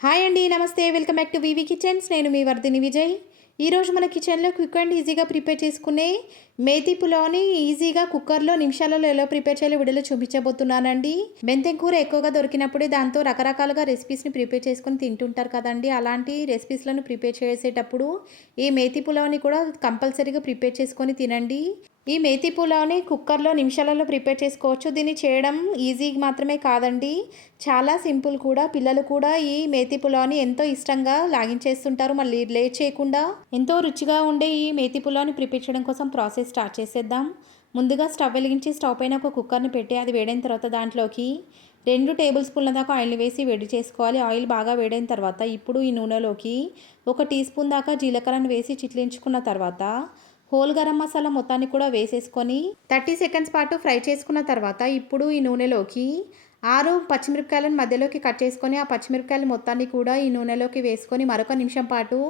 Hi అండి, నమస్తే. Welcome back to VV kitchens. నేను మీ వర్ధిని విజయ్. ఈరోజు మన కిచెన్లో క్విక్ అండ్ ఈజీగా ప్రిపేర్ చేసుకునే మేతి పులావ్ని ఈజీగా కుక్కర్లో నిమిషాలలో ఎలా ప్రిపేర్ చేయాలో వీడియోలో చూపించబోతున్నానండి. మెంతెం కూర ఎక్కువగా దొరికినప్పుడే దాంతో రకరకాలుగా రెసిపీస్ని ప్రిపేర్ చేసుకొని తింటుంటారు కదండి. అలాంటి రెసిపీస్లను ప్రిపేర్ చేసేటప్పుడు ఈ మేతి పులావ్ని కూడా కంపల్సరీగా ప్రిపేర్ చేసుకొని తినండి. ఈ మేతి పులావ్ని కుక్కర్లో నిమిషాలలో ప్రిపేర్ చేసుకోవచ్చు. దీన్ని చేయడం ఈజీ మాత్రమే కాదండి, చాలా సింపుల్ కూడా. పిల్లలు కూడా ఈ మేతి పులావ్ని ఎంతో ఇష్టంగా లాగించేస్తుంటారు. మళ్ళీ లేట్ చేయకుండా ఎంతో రుచిగా ఉండే ఈ మేతి పులావ్ని ప్రిపేర్ చేయడం కోసం ప్రాసెస్ స్టార్ట్ చేసేద్దాం. ముందుగా స్టవ్ వెలిగించి స్టవ్ పైన ఒక కుక్కర్ని పెట్టి అది వేడైన తర్వాత దాంట్లోకి 2 టేబుల్ స్పూన్ల దాకా ఆయిల్ని వేసి వేడి చేసుకోవాలి. ఆయిల్ బాగా వేడైన తర్వాత ఇప్పుడు ఈ నూనెలోకి 1 టీ స్పూన్ దాకా జీలకర్రను వేసి చిట్లించుకున్న తర్వాత హోల్ గరం మసాలా మొత్తాన్ని కూడా వేసేసుకొని 30 సెకండ్స్ పాటు ఫ్రై చేసుకున్న తర్వాత ఇప్పుడు ఈ నూనెలోకి 6 పచ్చిమిరపకాయలను మధ్యలోకి కట్ చేసుకొని ఆ పచ్చిమిరపకాయలు మొత్తాన్ని కూడా ఈ నూనెలోకి వేసుకొని మరొక నిమిషం పాటు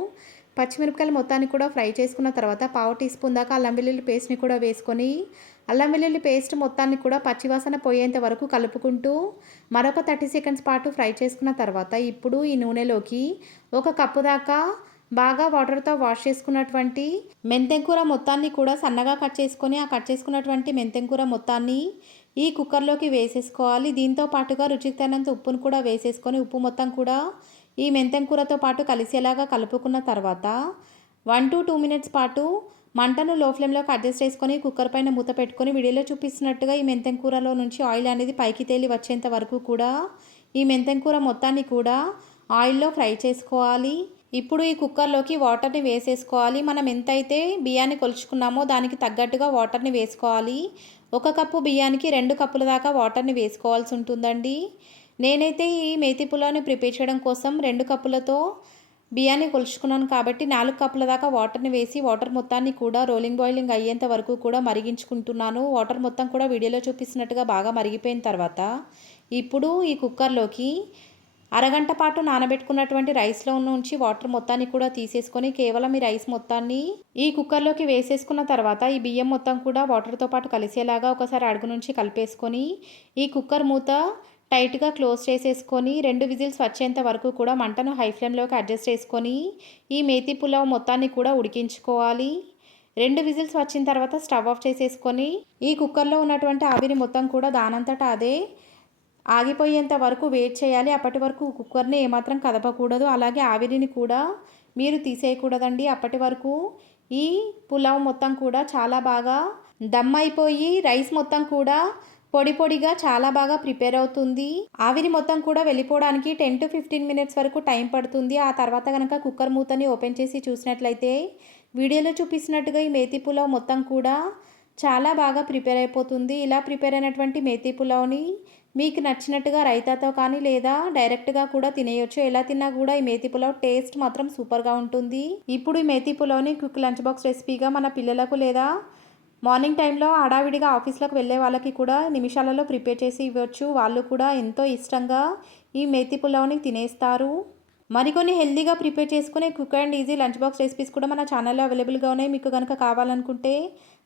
పచ్చిమిరపకాయలు మొత్తాన్ని కూడా ఫ్రై చేసుకున్న తర్వాత 1/2 టీ స్పూన్ దాకా అల్లం వెల్లుల్లి పేస్ట్ని కూడా వేసుకొని అల్లం వెల్లుల్లి పేస్ట్ మొత్తాన్ని కూడా పచ్చివాసన పోయేంత వరకు కలుపుకుంటూ మరొక 30 సెకండ్స్ పాటు ఫ్రై చేసుకున్న తర్వాత ఇప్పుడు ఈ నూనెలోకి 1 కప్పు దాకా బాగా వాటర్తో వాష్ చేసుకున్నటువంటి మెంతెం కూర మొత్తాన్ని కూడా సన్నగా కట్ చేసుకొని ఆ కట్ చేసుకున్నటువంటి మెంతెం కూర మొత్తాన్ని ఈ కుక్కర్లోకి వేసేసుకోవాలి. దీంతో పాటుగా రుచికి తగినంత ఉప్పును కూడా వేసేసుకొని ఉప్పు మొత్తం కూడా ఈ మెంతెం కూరతో పాటు కలిసేలాగా కలుపుకున్న తర్వాత 1 to 2 మినిట్స్ పాటు మంటను లో ఫ్లేమ్లోకి అడ్జస్ట్ చేసుకొని కుక్కర్ పైన మూత పెట్టుకొని వీడియోలో చూపిస్తున్నట్టుగా ఈ మెంతెం కూరలో నుంచి ఆయిల్ అనేది పైకి తేలి వచ్చేంత వరకు కూడా ఈ మెంతెం కూర మొత్తాన్ని కూడా ఆయిల్లో ఫ్రై చేసుకోవాలి. ఇప్పుడు ఈ కుక్కర్లోకి వాటర్ని వేసేసుకోవాలి. మనం ఎంతైతే బియ్యాన్ని కొలుచుకున్నామో దానికి తగ్గట్టుగా వాటర్ని వేసుకోవాలి. 1 కప్పు బియ్యానికి 2 కప్పుల దాకా వాటర్ని వేసుకోవాల్సి ఉంటుందండి. నేనైతే ఈ మేతి పులావ్ని ప్రిపేర్ చేయడం కోసం 2 కప్పులతో బియ్యాన్ని కొలుచుకున్నాను కాబట్టి 4 కప్పుల దాకా వాటర్ని వేసి వాటర్ మొత్తాన్ని కూడా బాయిలింగ్ అయ్యేంత వరకు కూడా మరిగించుకుంటున్నాను. వాటర్ మొత్తం కూడా వీడియోలో చూపిస్తున్నట్టుగా బాగా మరిగిపోయిన తర్వాత ఇప్పుడు ఈ కుక్కర్లోకి అరగంట పాటు నానబెట్టుకున్నటువంటి రైస్లో నుంచి వాటర్ మొత్తాన్ని కూడా తీసేసుకొని కేవలం ఈ రైస్ మొత్తాన్ని ఈ కుక్కర్లోకి వేసేసుకున్న తర్వాత ఈ బియ్యం మొత్తం కూడా వాటర్తో పాటు కలిసేలాగా ఒకసారి అడుగు నుంచి కలిపేసుకొని ఈ కుక్కర్ మూత టైట్గా క్లోజ్ చేసేసుకొని 2 విజిల్స్ వచ్చేంత వరకు కూడా మంటను హై ఫ్లేమ్లోకి అడ్జస్ట్ చేసుకొని ఈ మేతి పులావ్ మొత్తాన్ని కూడా ఉడికించుకోవాలి. 2 విజిల్స్ వచ్చిన తర్వాత స్టవ్ ఆఫ్ చేసేసుకొని ఈ కుక్కర్లో ఉన్నటువంటి ఆవిరి మొత్తం కూడా దానంతటా అదే ఆగిపోయేంత వరకు వెయిట్ చేయాలి. అప్పటి వరకు కుక్కర్ని ఏమాత్రం కదపకూడదు. అలాగే ఆవిరిని కూడా మీరు తీసేయకూడదండి. అప్పటి వరకు ఈ పులావ్ మొత్తం కూడా చాలా బాగా దమ్ అయిపోయి రైస్ మొత్తం కూడా పొడి పొడిగా చాలా బాగా ప్రిపేర్ అవుతుంది. ఆవిరి మొత్తం కూడా వెళ్ళిపోవడానికి 10 to 15 మినిట్స్ వరకు టైం పడుతుంది. ఆ తర్వాత కనుక కుక్కర్ మూతని ఓపెన్ చేసి చూసినట్లయితే వీడియోలో చూపిస్తున్నట్టుగా ఈ మేతి పులావ్ మొత్తం కూడా చాలా బాగా ప్రిపేర్ అయిపోతుంది. ఇలా ప్రిపేర్ అయినటువంటి మేతి పులావ్ని మీకు నచ్చినట్టుగా రైతాతో కానీ లేదా డైరెక్ట్గా కూడా తినేయొచ్చు. ఎలా తిన్నా కూడా ఈ మేతి పులావ్ టేస్ట్ మాత్రం సూపర్గా ఉంటుంది. ఇప్పుడు ఈ మేతి పులావ్ని క్విక్ లంచ్ బాక్స్ రెసిపీగా మన పిల్లలకు లేదా మార్నింగ్ టైంలో హడావిడిగా ఆఫీస్లోకి వెళ్ళే వాళ్ళకి కూడా నిమిషాలలో ప్రిపేర్ చేసి ఇవ్వచ్చు. వాళ్ళు కూడా ఎంతో ఇష్టంగా ఈ మేతి పులావ్ని తినేస్తారు. మరికొన్ని హెల్తీగా ప్రిపేర్ చేసుకునే quick and easy lunch box recipes కూడా మన ఛానల్లో అవైలబుల్గా ఉన్నాయి. మీకు కనుక కావాలనుకుంటే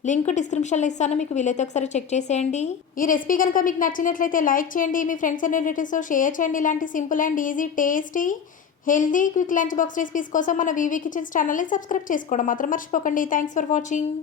లింక్ డిస్క్రిప్షన్లో ఇస్తాను, మీకు వీలైతే ఒకసారి చెక్ చేసేయండి. ఈ రెసిపీ కనుక మీకు నచ్చినట్లయితే లైక్ చేయండి, మీ ఫ్రెండ్స్ అండ్ రిలేటివ్స్తో షేర్ చేయండి. ఇలాంటి simple and easy tasty healthy quick lunch box recipes కోసం మన వివి కిచెన్స్ ఛానల్ని సబ్స్క్రైబ్ చేసుకోవడం మాత్రం మర్చిపోకండి. Thanks for watching.